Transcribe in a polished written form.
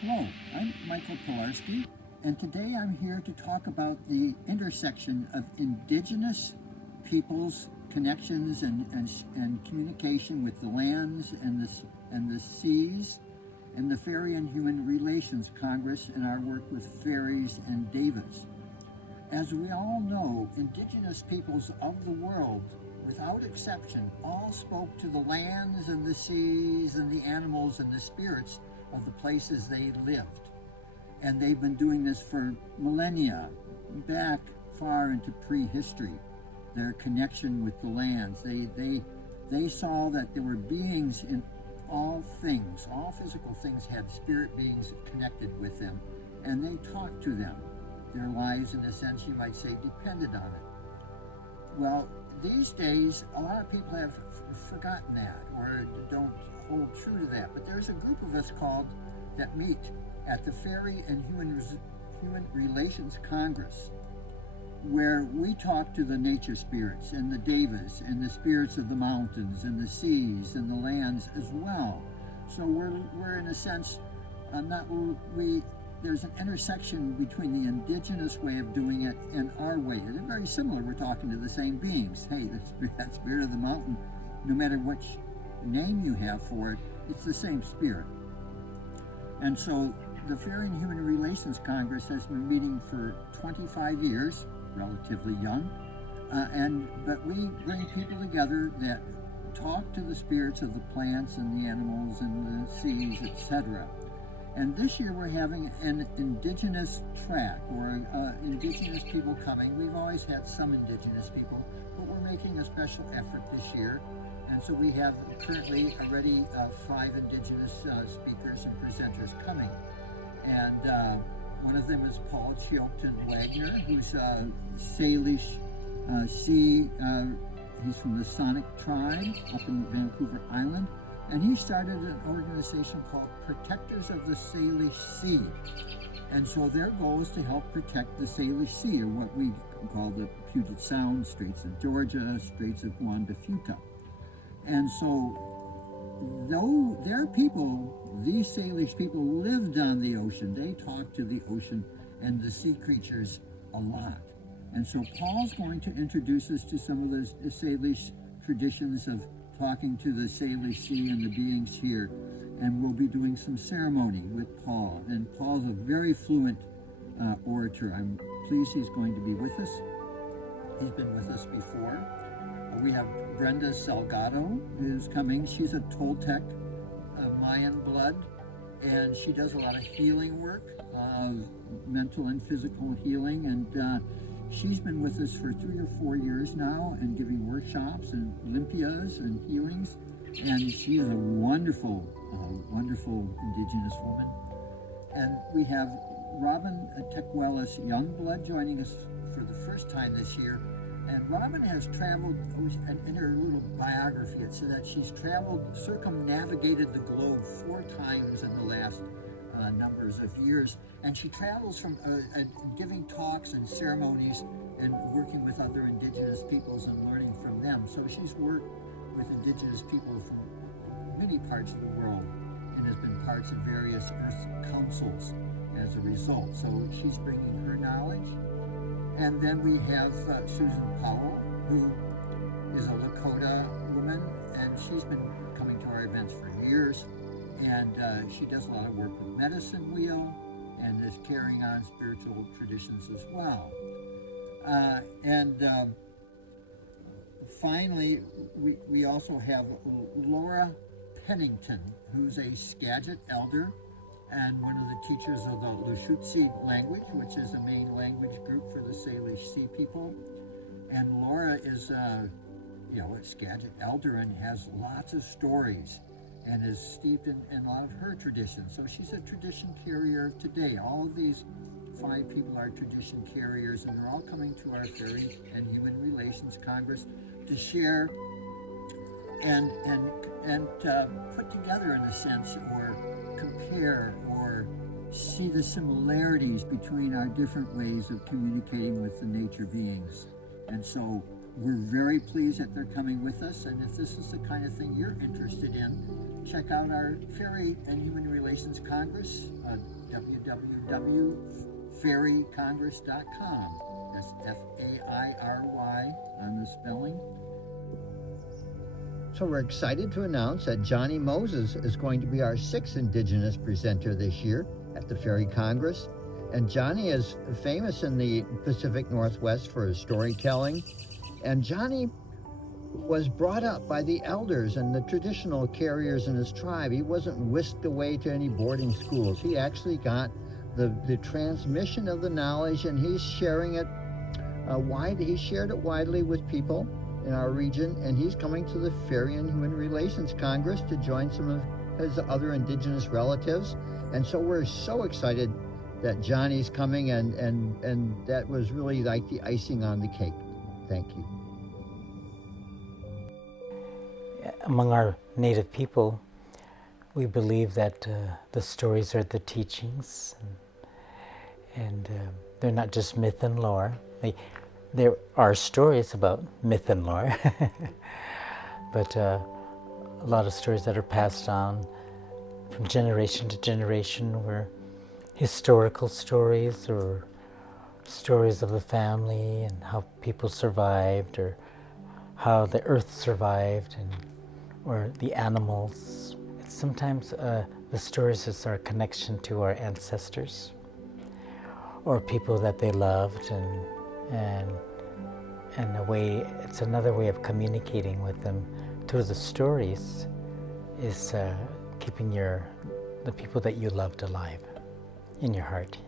Hello, I'm Michael Pilarski, and today I'm here to talk about the intersection of Indigenous peoples' connections and communication with the lands and the seas, and the Fairy and Human Relations Congress and our work with fairies and devas. As we all know, Indigenous peoples of the world, without exception, all spoke to the lands and the seas and the animals and the spirits of the places they lived. And they've been doing this for millennia, back far into prehistory. Their connection with the lands. They saw that there were beings in all things. All physical things had spirit beings connected with them, and they talked to them. Their lives, in a sense, you might say, depended on it. Well, these days, a lot of people have forgotten that or don't hold true to that. But there's a group of us that meet at the Fairy and Human Relations Congress, where we talk to the nature spirits and the devas and the spirits of the mountains and the seas and the lands as well. So we're in a sense, there's an intersection between the Indigenous way of doing it and our way. They're very similar. We're talking to the same beings. Hey, that spirit of the mountain, no matter which name you have for it, it's the same spirit. And so the Fairy and Human Relations Congress has been meeting for 25 years, relatively young, but we bring people together that talk to the spirits of the plants and the animals and the seas, etc. And this year we're having an Indigenous track, or Indigenous people coming. We've always had some Indigenous people, but we're making a special effort this year. And so we have currently already 5 Indigenous speakers and presenters coming. And one of them is Paul Chilton Wagner, who's Salish Sea. He's from the Sonic tribe up in Vancouver Island. And he started an organization called Protectors of the Salish Sea. And so their goal is to help protect the Salish Sea, or what we call the Puget Sound, Straits of Georgia, Straits of Juan de Fuca. And so though their people, these Salish people, lived on the ocean, they talked to the ocean and the sea creatures a lot. And so Paul's going to introduce us to some of the Salish traditions of talking to the Salish Sea and the beings here. And we'll be doing some ceremony with Paul. And Paul's a very fluent orator. I'm pleased he's going to be with us. He's been with us before. We have Brenda Salgado who's coming. She's a Toltec Mayan blood, and she does a lot of healing work, mental and physical healing, and she's been with us for 3 or 4 years now and giving workshops and limpias and healings, and she is a wonderful, wonderful Indigenous woman. And we have Robin Tequelas Youngblood joining us for the first time this year. And Robin has traveled, and in her little biography it said that she's circumnavigated the globe 4 times in the last numbers of years. And she travels from giving talks and ceremonies and working with other Indigenous peoples and learning from them. So she's worked with Indigenous people from many parts of the world and has been parts of various Earth councils as a result. So she's bringing her knowledge. And then we have Susan Powell, who is a Lakota woman, and she's been coming to our events for years. And she does a lot of work with Medicine Wheel and is carrying on spiritual traditions as well. Finally, we also have Laura Pennington, who's a Skagit elder and one of the teachers of the Lushootseed language, which is the main language group for the Salish Sea people. And Laura is a Skagit elder and has lots of stories and is steeped in a lot of her traditions. So she's a tradition carrier of today. All of these 5 people are tradition carriers, and they're all coming to our Fairy and Human Relations Congress to share and put together, in a sense, or compare or see the similarities between our different ways of communicating with the nature beings. And so we're very pleased that they're coming with us, and if this is the kind of thing you're interested in, check out our Fairy and Human Relations Congress at www.fairycongress.com. That's F-A-I-R-Y on the spelling. So we're excited to announce that Johnny Moses is going to be our 6th Indigenous presenter this year at the Fairy Congress. And Johnny is famous in the Pacific Northwest for his storytelling. And Johnny was brought up by the elders and the traditional carriers in his tribe. He wasn't whisked away to any boarding schools. He actually got the transmission of the knowledge, and he's sharing it he shared it widely with people in our region, and he's coming to the Fairy and Human Relations Congress to join some of his other Indigenous relatives. And so we're so excited that Johnny's coming, and that was really like the icing on the cake. Thank you. Among our native people, we believe that the stories are the teachings, and they're not just myth and lore. There are stories about myth and lore, but a lot of stories that are passed on from generation to generation were historical stories or stories of the family and how people survived, or how the earth survived, or the animals. Sometimes the stories is our connection to our ancestors or people that they loved, and a way, it's another way of communicating with them through the stories, is keeping the people that you loved alive in your heart.